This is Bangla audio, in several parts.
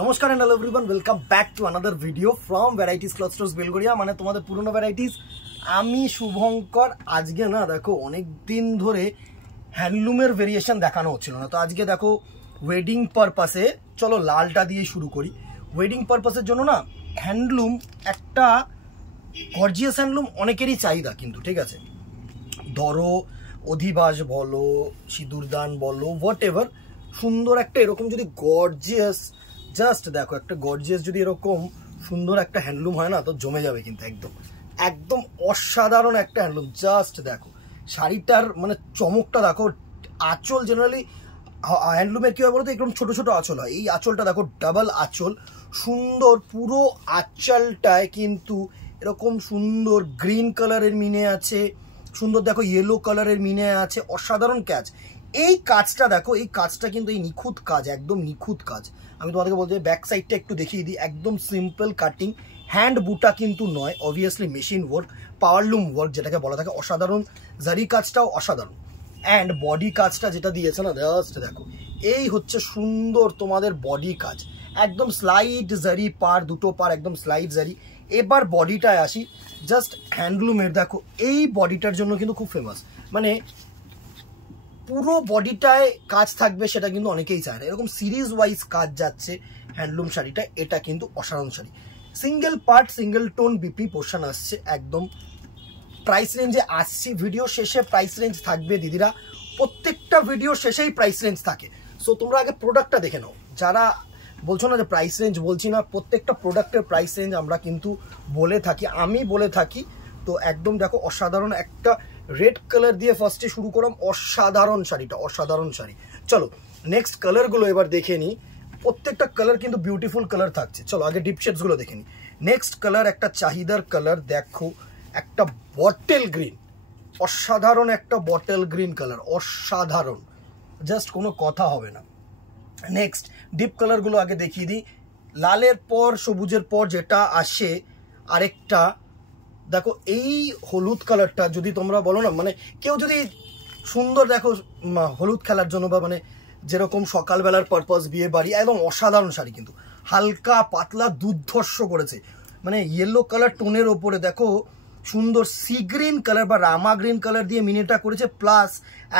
নমস্কার and hello everyone, welcome back to another video from Varieties Cloth Stores Belgharia, মানে তোমাদের পুরনো ভ্যারাইটিস। আমি শুভঙ্কর। আজকে না দেখো অনেক দিন ধরে হ্যান্ডলুমের ভেরিয়েশন দেখানো হচ্ছিল না, তো আজকে দেখো ওয়েডিং পারপাসে, চলো লালটা দিয়ে শুরু করি। ওয়েডিং পারপাসের জন্য না হ্যান্ডলুম, একটা গর্জিয়াস হ্যান্ডলুম অনেকেরই চাহিদা, কিন্তু ঠিক আছে ধরো অধিবাস বলো, সিঁদুরদান বলো, হোয়াট এভার, সুন্দর একটা এরকম যদি গর্জিয়াস, জাস্ট দেখো একটা গর্জিয়াস যদি এরকম সুন্দর একটা হ্যান্ডলুম হয় না, তো জমে যাবে কিন্তু একদম একদম অসাধারণ একটা হ্যান্ডলুম। জাস্ট দেখো শাড়িটার মানে চমকটা দেখো। আঁচল জেনারেলি হ্যান্ডলুমের কী হয় বলতো, এরকম ছোটো ছোটো আঁচল হয়, এই আঁচলটা দেখো ডাবল আঁচল, সুন্দর পুরো আঁচলটায় কিন্তু এরকম সুন্দর গ্রিন কালারের মিনে আছে, সুন্দর দেখো ইয়েলো কালারের মিনে আছে, অসাধারণ কাজ। এই কাজটা দেখো, এই কাজটা কিন্তু এই নিখুঁত কাজ, একদম নিখুঁত কাজ। আমি তোমাদেরকে বলতে ব্যাক সাইডটা একটু দেখিয়ে দিই, একদম সিম্পল কাটিং, হ্যান্ড বুটা কিন্তু নয়, obviously machine work, powerloom work যেটাকে বলা থাকে, অসাধারণ। জারি কাজটাও অসাধারণ, অ্যান্ড বডি কাজটা যেটা দিয়েছে না, জাস্ট দেখো এই হচ্ছে সুন্দর তোমাদের বডি কাজ, একদম স্লাইড জারি পার, দুটো পার একদম স্লাইড জারি। এবার বডিটায় আসি, জাস্ট হ্যান্ডলুমের দেখো এই বডিটার জন্য কিন্তু খুব ফেমাস, মানে পুরো বডিটায় কাজ থাকবে, সেটা কিন্তু অনেকেই চায় না। এরকম সিরিজ ওয়াইজ কাজ যাচ্ছে হ্যান্ডলুম শাড়িটা, এটা কিন্তু অসাধারণ sari. Single part single tone BP portion আসছে, একদম প্রাইস রেঞ্জে আসছি। ভিডিও শেষে প্রাইস রেঞ্জ থাকবে দিদিরা, প্রত্যেকটা ভিডিও শেষেই প্রাইস রেঞ্জ থাকে। সো তোমরা আগে প্রোডাক্টটা দেখে নাও, যারা বলছো না যে প্রাইস রেঞ্জ বলছি না, প্রত্যেকটা প্রোডাক্টের প্রাইস রেঞ্জ আমরা কিন্তু বলে থাকি, আমি বলে থাকি। তো একদম দেখো অসাধারণ একটা রেড কালার দিয়ে ফার্স্টে শুরু করলাম, অসাধারণ শাড়িটা, অসাধারণ শাড়ি। চলো নেক্সট কালারগুলো এবার দেখে নিই, প্রত্যেকটা কালার কিন্তু বিউটিফুল কালার থাকছে। চলো আগে ডিপ শেডসগুলো দেখে নিই। নেক্সট কালার একটা চাহিদার কালার, দেখো একটা বটেল গ্রিন, অসাধারণ একটা বটেল গ্রিন কালার, অসাধারণ, জাস্ট কোনো কথা হবে না। নেক্সট ডিপ কালারগুলো আগে দেখিয়ে দিই। লালের পর সবুজের পর যেটা আসে আরেকটা, দেখো এই হলুদ কালারটা যদি তোমরা বলো না, মানে কেউ যদি সুন্দর দেখো হলুদ খেলার জন্য, বা মানে যেরকম সকালবেলার পারপাস, বিয়ে বাড়ি, একদম অসাধারণ শাড়ি, কিন্তু হালকা পাতলা দুর্ধর্ষ করেছে, মানে ইয়েলো কালার টোনের ওপরে দেখো সুন্দর সি গ্রিন কালার বা রামা গ্রিন কালার দিয়ে মিনেটা করেছে, প্লাস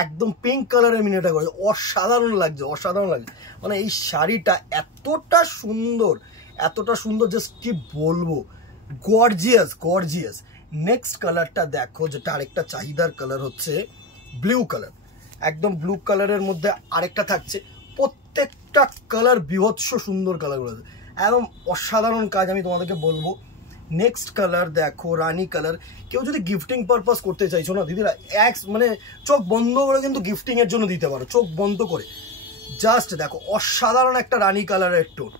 একদম পিঙ্ক কালারের মিনেটা করেছে, অসাধারণ লাগছে, অসাধারণ লাগছে। মানে এই শাড়িটা এতটা সুন্দর, এতটা সুন্দর, জাস্ট কি বলবো, গর্জিয়াস গর্জিয়াস। নেক্সট কালারটা দেখো, যেটা আরেকটা চাহিদার কালার হচ্ছে ব্লু কালার, একদম ব্লু কালারের মধ্যে আরেকটা থাকছে, প্রত্যেকটা কালার বিভৎস সুন্দর কালারগুলো, একদম অসাধারণ কাজ, আমি তোমাদেরকে বলবো। নেক্সট কালার দেখো রানী কালার, কেউ যদি গিফটিং পারপাস করতে চাইছো না দিদিরা, মানে চোখ বন্ধ করে কিন্তু গিফটিং এর জন্য দিতে পারো, চোখ বন্ধ করে। জাস্ট দেখো অসাধারণ একটা রানী কালারের টোন।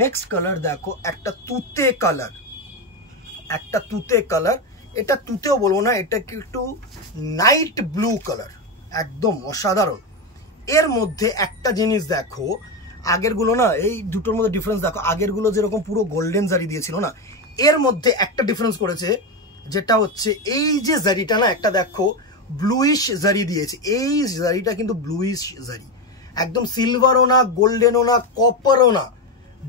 নেক্সট কালার দেখো একটা তুতে কালার, একটা তুতে কালার, এটা তুতেও বলবো না, এটা একটু নাইট ব্লু কালার, একদম অসাধারণ। এর মধ্যে একটা জিনিস দেখো, আগেরগুলো না, এই দুটোর মধ্যে ডিফারেন্স দেখো, আগেরগুলো যেরকম পুরো গোল্ডেন জারি দিয়েছিল না, এর মধ্যে একটা ডিফারেন্স করেছে, যেটা হচ্ছে এই যে জারিটা না, একটা দেখো ব্লুইশ জারি দিয়েছে, এই জারিটা কিন্তু ব্লুইশ জারি, একদম সিলভারও না, গোল্ডেনও না, কপারও না,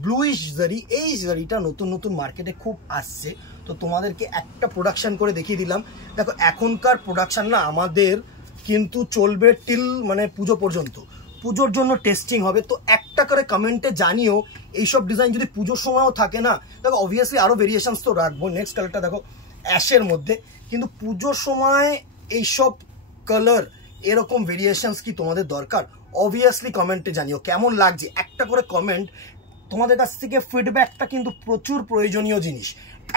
ব্লুইশ জারি। এই জারিটা নতুন নতুন মার্কেটে খুব আসছে, তো তোমাদেরকে একটা প্রোডাকশন করে দেখিয়ে দিলাম। দেখো এখনকার প্রোডাকশন না আমাদের কিন্তু চলবে টিল মানে পুজো পর্যন্ত, পুজোর জন্য টেস্টিং হবে। তো একটা করে কমেন্টে জানিও এইসব ডিজাইন যদি পুজোর সময়ও থাকে না, দেখো অবভিয়াসলি আরও ভেরিয়েশনস তো রাখবো। নেক্সট কালারটা দেখো অ্যাশের মধ্যে, কিন্তু পুজোর সময় এইসব কালার এরকম ভেরিয়েশনস কি তোমাদের দরকার, অবভিয়াসলি কমেন্টে জানিও কেমন লাগছে। একটা করে কমেন্ট, তোমাদের কাছ থেকে ফিডব্যাকটা কিন্তু প্রচুর প্রয়োজনীয় জিনিস।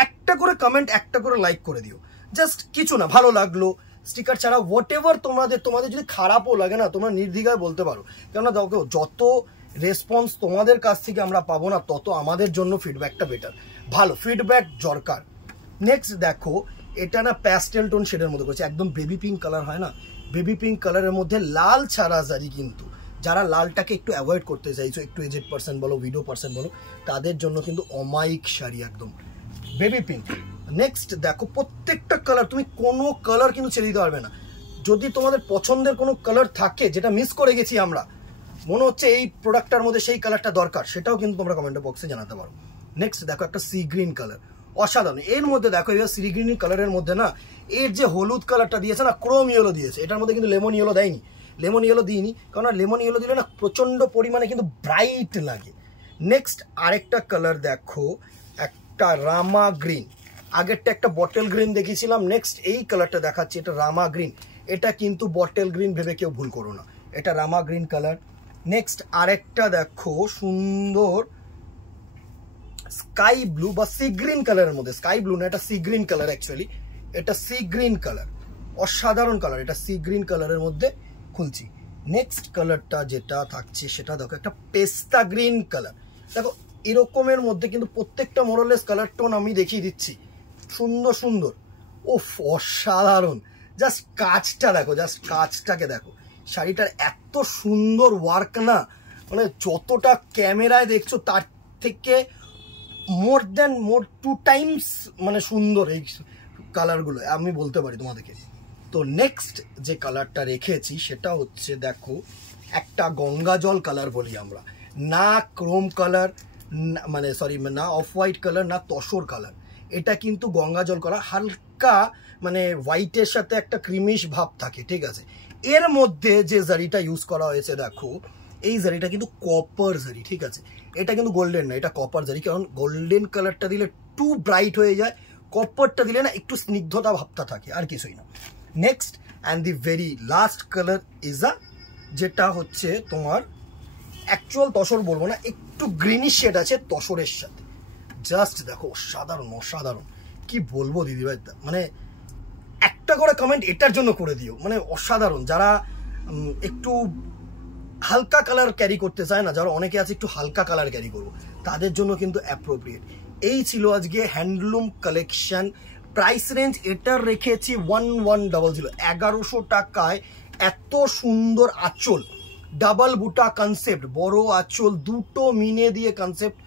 একটা করে কমেন্ট, একটা করে লাইক করে দিও, জাস্ট কিছু না, ভালো লাগলো স্টিকার ছাড়া, হোয়াট এভার তোমাদের যদি খারাপও লাগে না, তোমরা নির্দ্বিধায় বলতে পারো, কেননা দেখো যত রেসপন্স তোমাদের কাছ থেকে আমরা পাবো না, তত আমাদের জন্য ফিডব্যাকটা বেটার, ভালো ফিডব্যাক দরকার। নেক্সট দেখো এটা না প্যাস্টেল টোন শেডের মধ্যে করেছে, একদম বেবি পিঙ্ক কালার হয় না, বেবি পিঙ্ক কালারের মধ্যে লাল ছাড়া জারি, কিন্তু যারা লালটাকে একটু অ্যাভয়েড করতে চাইছো, একটু এজেড পার্সন বলো, ভিডিও পার্সন বলো, তাদের জন্য কিন্তু অমায়িক শাড়ি, একদম বেবি পিঙ্ক। নেক্সট দেখো প্রত্যেকটা কালার, তুমি কোনো কালার কিন্তু ছেড়ে দিতে পারবে না। যদি তোমাদের পছন্দের কোনো কালার থাকে যেটা মিস করে গেছি আমরা, মনে হচ্ছে এই প্রোডাক্টটার মধ্যে সেই কালারটা দরকার, সেটাও কিন্তু তোমরা কমেন্ট বক্সে জানাতে পারো। নেক্সট দেখো একটা সি গ্রিন কালার, অসাধারণ। এর মধ্যে দেখো এবার সি গ্রিন কালারের মধ্যে না এর যে হলুদ কালারটা দিয়েছে না, ক্রোম ইয়েলো দিয়েছে। এটার মধ্যে কিন্তু লেমন ইয়েলো দেয়নি, লেমন ইয়েলো দিইনি, কারণ লেমন ইয়েলো দিলে না প্রচন্ড পরিমাণে কিন্তু ব্রাইট লাগে। নেক্সট আরেকটা কালার দেখো, একটা রামা গ্রিন। আগেরটা একটা বটল গ্রিন দেখিয়েছিলাম, নেক্সট এই কালারটা দেখাচ্ছি, এটা রামা গ্রিন। এটা কিন্তু বটল গ্রিন ভেবে কেউ ভুল করো না, এটা রামা গ্রিন কালার। নেক্সট আরেকটা দেখো সুন্দর স্কাই ব্লু বা সি গ্রিন কালারের মধ্যে, স্কাই ব্লু না, এটা সি গ্রিন কালার অ্যাকচুয়ালি, এটা সি গ্রিন কালার, অসাধারণ কালার। এটা সি গ্রিন কালারের মধ্যে খুলছি। নেক্সট কালারটা যেটা থাকছে সেটা দেখো একটা পেস্তা গ্রিন কালার। দেখো এরকমের মধ্যে কিন্তু প্রত্যেকটা মোরালেস কালার টোন আমি দেখিয়ে দিচ্ছি, সুন্দর সুন্দর। ওফ অসাধারণ, জাস্ট কাজটা দেখো, জাস্ট কাজটাকে দেখো। শাড়িটার এত সুন্দর ওয়ার্ক না, মানে যতটা ক্যামেরায় দেখছো তার থেকে মোর 2 টাইমস মানে সুন্দর এই কালারগুলো, আমি বলতে পারি তোমাদেরকে। তো নেক্সট যে কালারটা রেখেছি সেটা হচ্ছে দেখো একটা গঙ্গা জল কালার বলি আমরা, না ক্রোম কালার, মানে সরি না অফ হোয়াইট কালার, না তসর কালার, এটা কিন্তু গঙ্গা জল কালার। হালকা মানে হোয়াইটের সাথে একটা ক্রিমিশ ভাব থাকে, ঠিক আছে। এর মধ্যে যে জারিটা ইউজ করা হয়েছে দেখো, এই জারিটা কিন্তু কপার জারি, ঠিক আছে। এটা কিন্তু গোল্ডেন না, এটা কপার জারি, কারণ গোল্ডেন কালারটা দিলে টু ব্রাইট হয়ে যায়, কপারটা দিলে না একটু স্নিগ্ধতা ভাবটা থাকে, আর কিছুই না। Next and the very last colour is a, যেটা হচ্ছে তোমার অ্যাকচুয়াল তসর বলবো না, একটু গ্রিনিশ শেড আছে তসরের সাথে। জাস্ট দেখো অসাধারণ অসাধারণ, কি বলবো দিদিভাই, মানে একটা করে কমেন্ট এটার জন্য করে দিও, মানে অসাধারণ। যারা একটু হালকা কালার ক্যারি করতে চায় না, যারা অনেকে আছে একটু হালকা কালার ক্যারি করবো, তাদের জন্য কিন্তু অ্যাপ্রোপ্রিয়েট। এই ছিল আজকে হ্যান্ডলুম কালেকশন। প্রাইস রেঞ্জ এটার রেখেছি 1100, 1100 টাকায় এত সুন্দর আঁচল, ডাবল বুটা কনসেপ্ট, বড় আঁচল, দুটো মিনে দিয়ে কনসেপ্ট,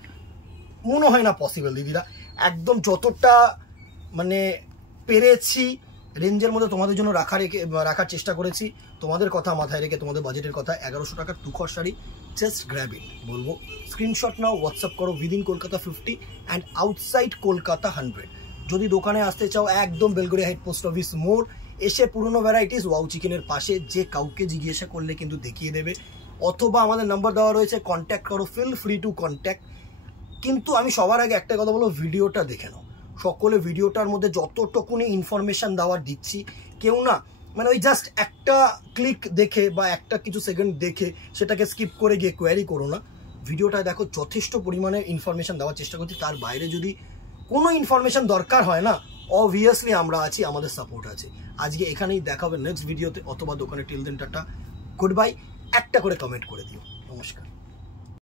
মনে হয় না পসিবল দিদিরা। একদম যতটা মানে পেরেছি রেঞ্জের মধ্যে তোমাদের জন্য রাখার চেষ্টা করেছি। তোমাদের কথা মাথায় রেখে, তোমাদের বাজেটের কথা, 1100 টাকার তুখর শাড়ি, জাস্ট গ্র্যাব ইট বলবো। স্ক্রিনশট নাও, হোয়াটসঅ্যাপ করো, within Kolkata 50 and outside Kolkata 100। যদি দোকানে আসতে চাও একদম বেলগড়িয়া হেড পোস্ট অফিস মোড় এসে পুরনো ভ্যারাইটিস ওয়াও চিকেনের পাশে, যে কাউকে জিজ্ঞাসা করলে কিন্তু দেখিয়ে দেবে, অথবা আমাদের নাম্বার দেওয়া রয়েছে, কন্ট্যাক্ট করো, ফিল ফ্রি টু কন্ট্যাক্ট। কিন্তু আমি সবার আগে একটা কথা বলবো, ভিডিওটা দেখে নাও। সকলে ভিডিওটার মধ্যে যতটুকুনি ইনফরমেশন দেওয়ার দিচ্ছি, কেউ না মানে ওই জাস্ট একটা ক্লিক দেখে বা একটা কিছু সেকেন্ড দেখে সেটাকে স্কিপ করে গিয়ে কোয়ারি করো না। ভিডিওটা দেখো, যথেষ্ট পরিমাণে ইনফরমেশন দেওয়ার চেষ্টা করছি। তার বাইরে যদি কোনো ইনফরমেশন দরকার হয় না, অবভিয়াসলি আমরা আছি, আমাদের সাপোর্ট আছে। আজকে এখানেই দেখা হবে নেক্সট ভিডিওতে, অথবা দোকানে। Till then tata, good bye. একটা করে কমেন্ট করে দিও। নমস্কার।